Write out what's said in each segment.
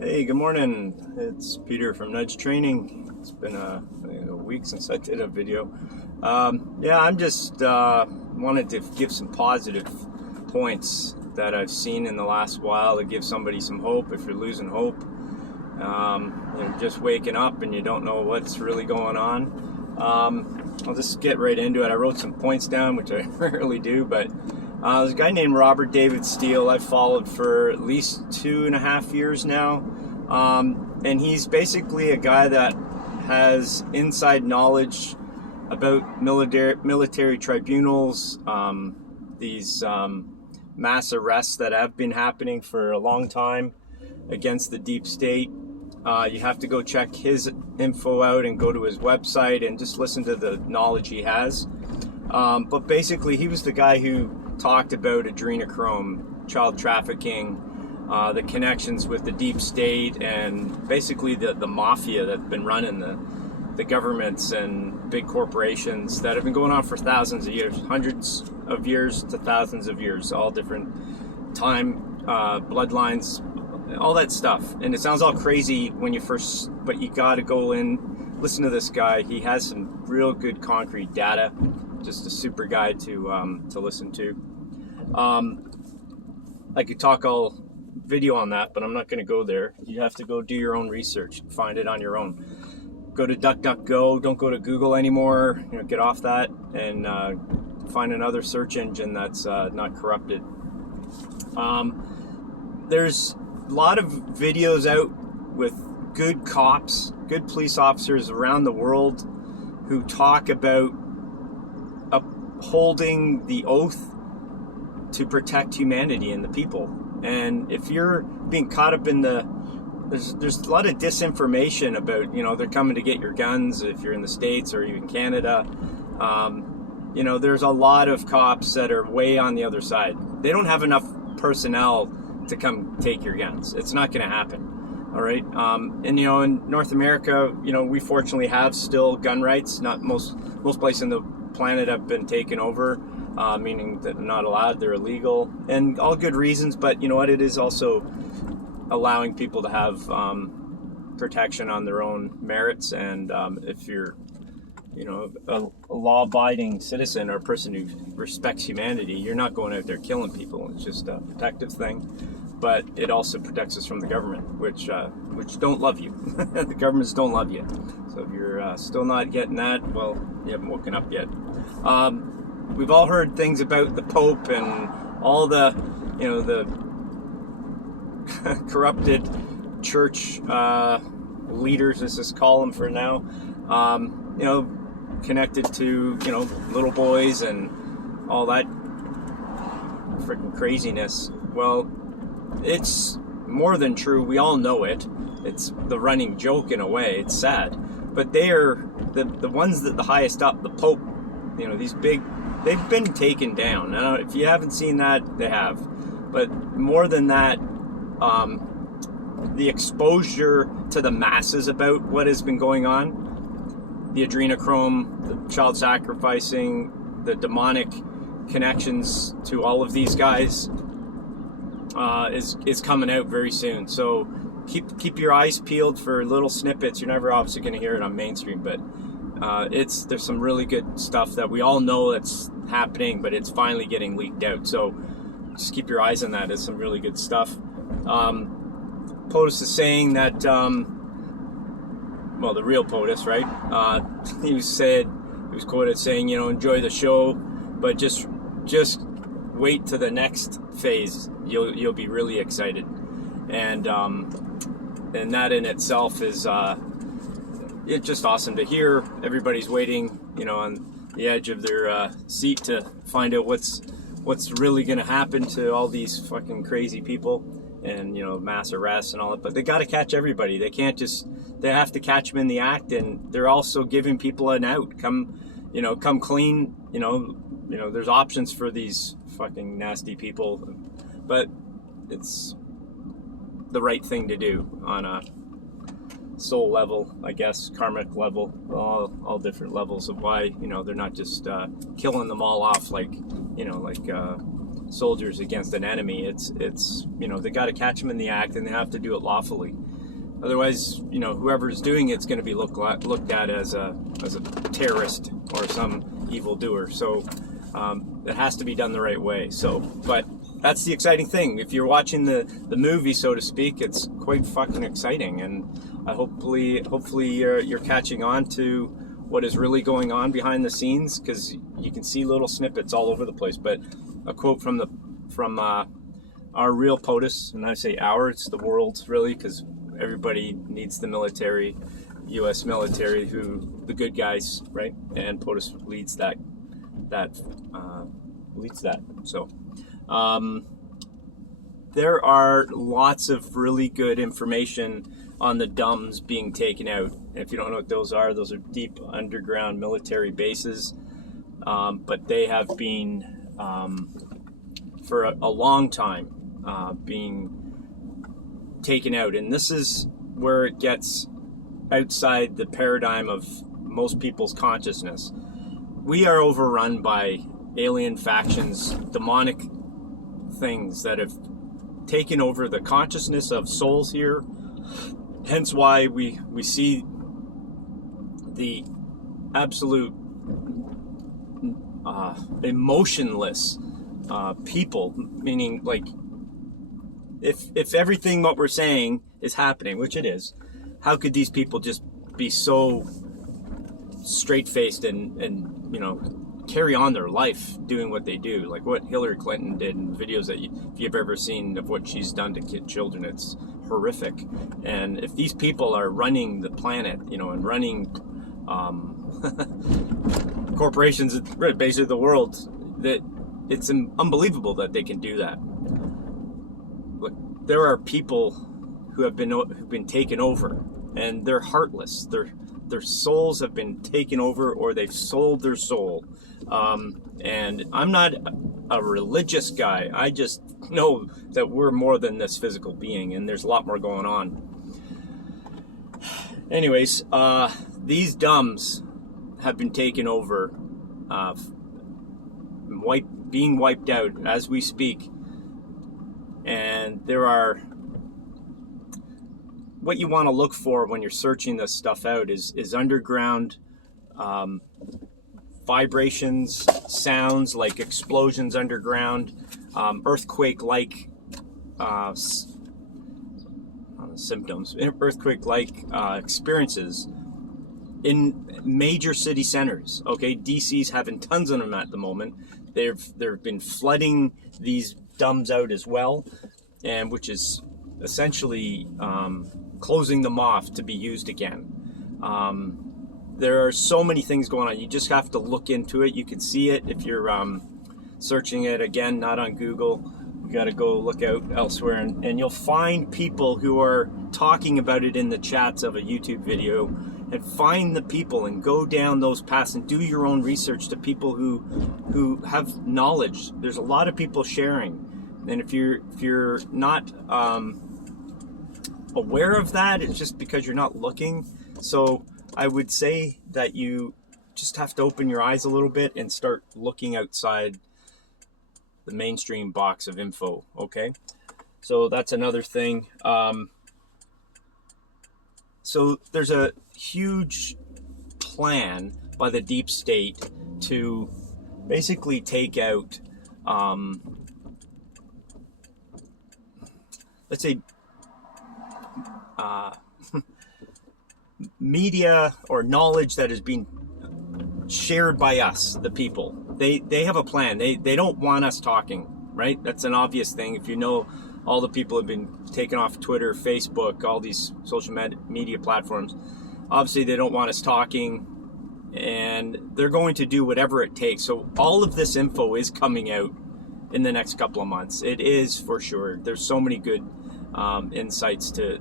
Hey, good morning. It's Peter from Nudge Training. It's been a week since I did a video. Yeah, I'm just wanted to give some positive points that I've seen in the last while to give somebody some hope if you're losing hope. You're just waking up and you don't know what's really going on. I'll just get right into it. I wrote some points down, which I rarely do, but there's a guy named Robert David Steele I've followed for at least 2.5 years now. And he's basically a guy that has inside knowledge about military tribunals, these mass arrests that have been happening for a long time against the deep state. You have to go check his info out and go to his website and just listen to the knowledge he has. But basically, he was the guy who talked about adrenochrome, child trafficking, the connections with the deep state, and basically the mafia that's been running the governments and big corporations that have been going on for thousands of years, hundreds of years to thousands of years, all different time, bloodlines, all that stuff. And it sounds all crazy when you first, but you got to go in, listen to this guy. He has some real good concrete data. Just a super guy to listen to. I could talk all video on that, but I'm not going to go there. You have to go do your own research, find it on your own. Go to DuckDuckGo. Don't go to Google anymore. Get off that and find another search engine that's not corrupted. There's a lot of videos out with good cops, good police officers around the world who talk about upholding the oath to protect humanity and the people. And if you're being caught up in there's a lot of disinformation about, they're coming to get your guns if you're in the States or even Canada. There's a lot of cops that are way on the other side. They don't have enough personnel to come take your guns. It's not going to happen. All right. In North America, we fortunately have still gun rights. Not most places in the planet have been taken over, meaning that they're not allowed, they're illegal, and all good reasons. But you know what? It is also allowing people to have protection on their own merits. And if you're, a law-abiding citizen or a person who respects humanity, you're not going out there killing people. It's just a protective thing. But it also protects us from the government, which don't love you. The governments don't love you. So if you're still not getting that, well, you haven't woken up yet. We've all heard things about the Pope and all the corrupted church leaders, let's just call them for now. Connected to little boys and all that freaking craziness. Well, it's more than true. We all know it. It's the running joke in a way. It's sad. But they are the ones that the highest up, the Pope, these big, they've been taken down. Now, if you haven't seen that, they have. But more than that, the exposure to the masses about what has been going on, the adrenochrome, the child sacrificing, the demonic connections to all of these guys, is coming out very soon. So keep your eyes peeled for little snippets. You're never obviously going to hear it on mainstream, but there's some really good stuff that we all know that's happening, but it's finally getting leaked out. So just keep your eyes on that. It's some really good stuff. POTUS is saying that, the real POTUS, right? He was quoted saying, enjoy the show, but just wait to the next phase. You'll be really excited, and that in itself is it's just awesome to hear. Everybody's waiting, on the edge of their seat to find out what's really going to happen to all these fucking crazy people, and mass arrests and all that. But they got to catch everybody. They can't they have to catch them in the act, and they're also giving people an out. Come clean. There's options for these fucking nasty people, but it's the right thing to do on a soul level, I guess, karmic level, all different levels of why they're not just killing them all off like soldiers against an enemy. It's you know, they got to catch them in the act, and they have to do it lawfully. Otherwise, you know, whoever's doing it's going to be looked at as a terrorist or some evildoer. So it has to be done the right way. So, but that's the exciting thing. If you're watching the movie, so to speak, it's quite fucking exciting, and hopefully you're catching on to what is really going on behind the scenes, because you can see little snippets all over the place. But a quote from our real POTUS, and I say our, it's the world's really, because everybody needs the military, U.S. military, who the good guys, right? And POTUS leads that. So there are lots of really good information on the DUMBs being taken out. And if you don't know what those are deep underground military bases. But they have been for a long time being taken out, and this is where it gets outside the paradigm of most people's consciousness. We are overrun by alien factions, demonic things that have taken over the consciousness of souls here. Hence why we see the absolute emotionless people, meaning like if everything what we're saying is happening, which it is, how could these people just be so straight-faced and you know, carry on their life doing what they do, like what Hillary Clinton did in videos that if you've ever seen of what she's done to children, it's horrific. And if these people are running the planet, you know, and running corporations, basically the world, that it's unbelievable that they can do that. Look, there are people who've been taken over, and they're heartless. Their souls have been taken over, or they've sold their soul. And I'm not a religious guy. I just know that we're more than this physical being, and there's a lot more going on. Anyways, these DUMBs have been taken over, being wiped out as we speak. And there are, what you want to look for when you're searching this stuff out is underground vibrations, sounds like explosions underground, earthquake-like symptoms, earthquake-like experiences in major city centers. Okay, DC's having tons of them at the moment. They've been flooding these DUMBs out as well, and which is essentially closing them off to be used again. There are so many things going on. You just have to look into it. You can see it if you're searching it, again, not on Google. You got to go look out elsewhere, and you'll find people who are talking about it in the chats of a YouTube video, and find the people and go down those paths and do your own research to people who have knowledge. There's a lot of people sharing, and if you're not aware of that, it's just because you're not looking. So I would say that you just have to open your eyes a little bit and start looking outside the mainstream box of info, okay? So that's another thing. So there's a huge plan by the deep state to basically take out, let's say, media or knowledge that is being shared by us, the people. They have a plan. They don't want us talking, right? That's an obvious thing. If you know, all the people have been taken off Twitter, Facebook, all these social media platforms. Obviously, they don't want us talking, and they're going to do whatever it takes. So all of this info is coming out in the next couple of months. It is for sure. There's so many good insights to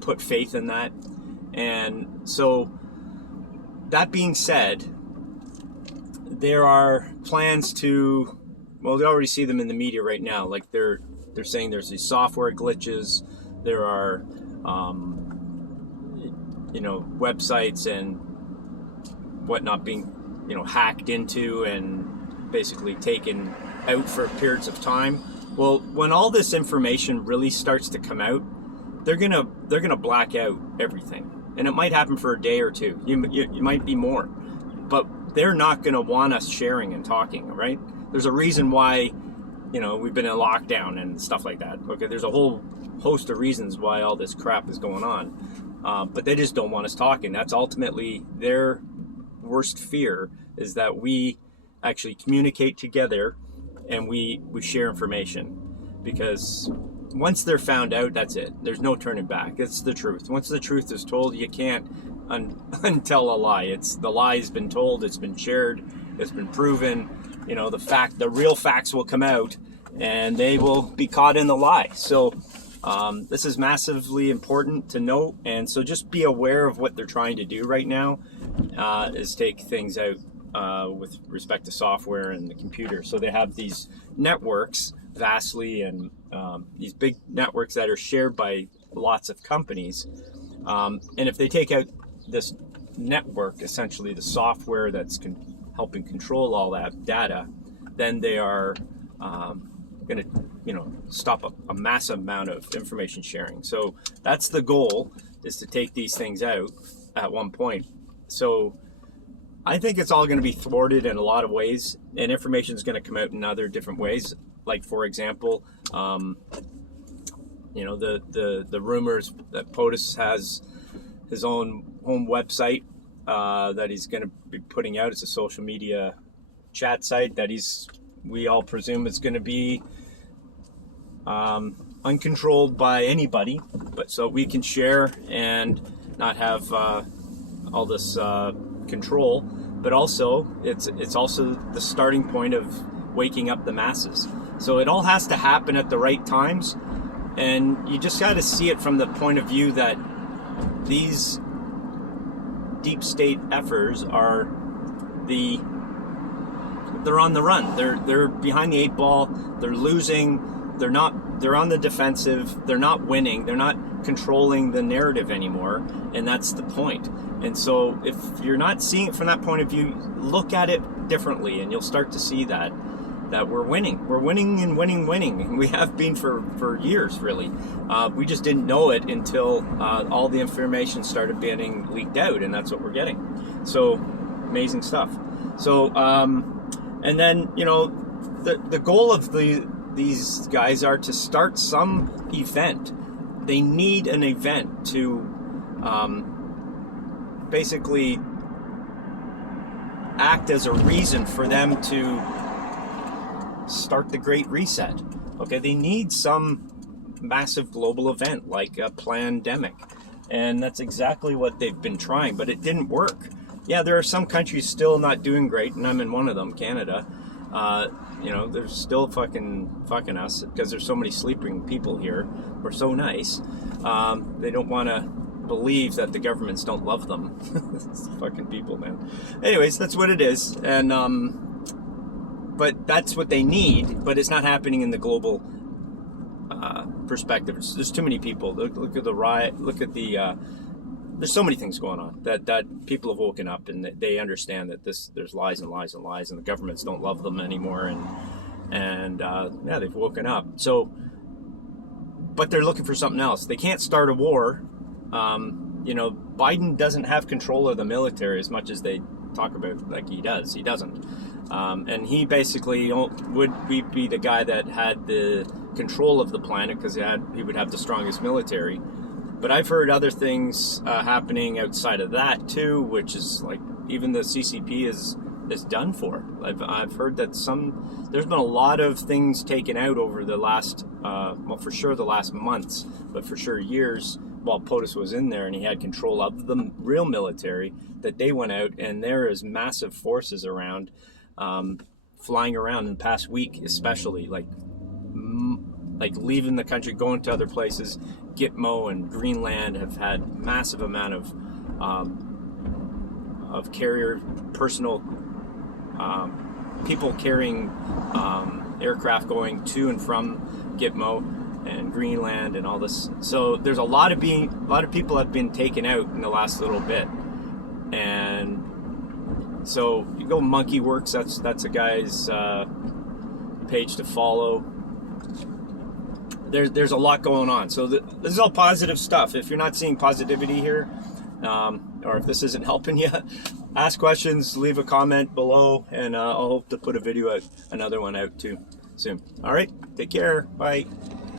put faith in that. And so, that being said, there are plans to, well, we already see them in the media right now. Like they're saying there's these software glitches. There are, websites and whatnot being, hacked into and basically taken out for periods of time. Well, when all this information really starts to come out, they're gonna black out everything, and it might happen for a day or two. You might be more, but they're not gonna want us sharing and talking, right? There's a reason why, we've been in lockdown and stuff like that. Okay, there's a whole host of reasons why all this crap is going on, but they just don't want us talking. That's ultimately their worst fear, is that we actually communicate together and we share information, because once they're found out, that's it. There's no turning back. It's the truth. Once the truth is told, you can't untell a lie. The lie's been told, it's been shared, it's been proven. The real facts will come out, and they will be caught in the lie. So this is massively important to note, and so just be aware of what they're trying to do right now, is take things out with respect to software and the computer. So they have these networks, Vastly, and these big networks that are shared by lots of companies. And if they take out this network, essentially the software that's helping control all that data, then they are going to stop a massive amount of information sharing. So that's the goal, is to take these things out at one point. So I think it's all going to be thwarted in a lot of ways, and information is going to come out in other different ways. Like, for example, the rumors that POTUS has his own home website that he's going to be putting out. It's a social media chat site that we all presume is going to be uncontrolled by anybody, but so we can share and not have all this control. But also, it's also the starting point of waking up the masses. So it all has to happen at the right times, and you just got to see it from the point of view that these deep state effers are they're on the run. They're behind the 8 ball. They're losing. They're on the defensive. They're not winning. They're not controlling the narrative anymore, and that's the point. And so if you're not seeing it from that point of view, look at it differently, and you'll start to see that we're winning. We're winning and winning. And we have been for years, really. We just didn't know it until all the information started getting leaked out, and that's what we're getting. So, amazing stuff. So, and then, the goal of these guys are to start some event. They need an event to basically act as a reason for them to start the Great Reset. Okay, they need some massive global event like a pandemic, and that's exactly what they've been trying, but it didn't work. Yeah, there are some countries still not doing great, and I'm in one of them, Canada. They're still fucking us because there's so many sleeping people here. We're so nice. They don't want to believe that the governments don't love them. It's fucking people, man. Anyways, that's what it is, and but that's what they need. But it's not happening in the global perspective. There's too many people. Look at the riot. Look at the. There's so many things going on that people have woken up, and they understand that there's lies and lies and lies, and the governments don't love them anymore, and they've woken up. So, but they're looking for something else. They can't start a war. Biden doesn't have control of the military as much as they talk about like he does. He doesn't, and he basically would be the guy that had the control of the planet because he would have the strongest military. But I've heard other things happening outside of that too, which is like even the CCP is done for. I've heard that there's been a lot of things taken out over the last, for sure the last months, but for sure years while POTUS was in there and he had control of the real military, that they went out, and there is massive forces around, flying around in the past week especially, like leaving the country, going to other places. Gitmo and Greenland have had massive amount of carrier personal people carrying aircraft going to and from Gitmo and Greenland and all this. So there's a lot of people have been taken out in the last little bit, and so you go Monkey Works. That's a guy's page to follow. There's a lot going on. So this is all positive stuff. If you're not seeing positivity here, or if this isn't helping you, ask questions, leave a comment below, and I'll hope to put another one out too soon. All right, take care. Bye.